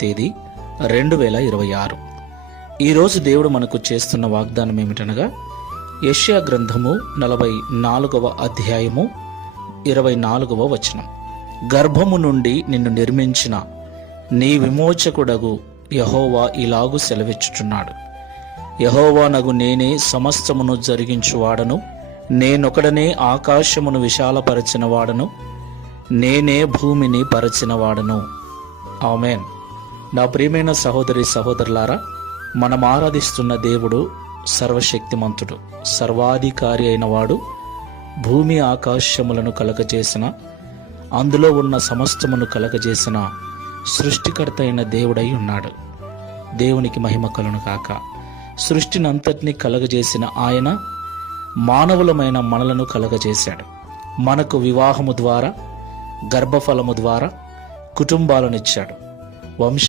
తేదీ 2026. ఈరోజు దేవుడు మనకు చేస్తున్న వాగ్దానం ఏమిటనగా, యెషయా గ్రంథము 44వ అధ్యాయము 24వ వచనం. గర్భము నుండి నిన్ను నిర్మించిన నీ విమోచకుడగు యెహోవా ఇలాగు సెలవిచ్చుచున్నాడు. యెహోవానగు నేనే సమస్తమును జరిగించువాడను, నేనొకడనే ఆకాశమును విశాలపరచిన వాడను, నేనే భూమిని పరచినవాడను. ఆమేన్. నా ప్రియమైన సహోదరి సహోదరులారా, మనం ఆరాధిస్తున్న దేవుడు సర్వశక్తిమంతుడు, సర్వాధికారి అయిన వాడు. భూమి ఆకాశములను కలగజేసిన, అందులో ఉన్న సమస్తమును కలగజేసిన సృష్టికర్త అయిన దేవుడై ఉన్నాడు. దేవునికి మహిమ కలుగును కాక. సృష్టినంతటినీ కలగజేసిన ఆయన మానవులమైన మనలను కలగజేశాడు. మనకు వివాహము ద్వారా, గర్భఫలము ద్వారా కుటుంబాలనిచ్చాడు. వంశ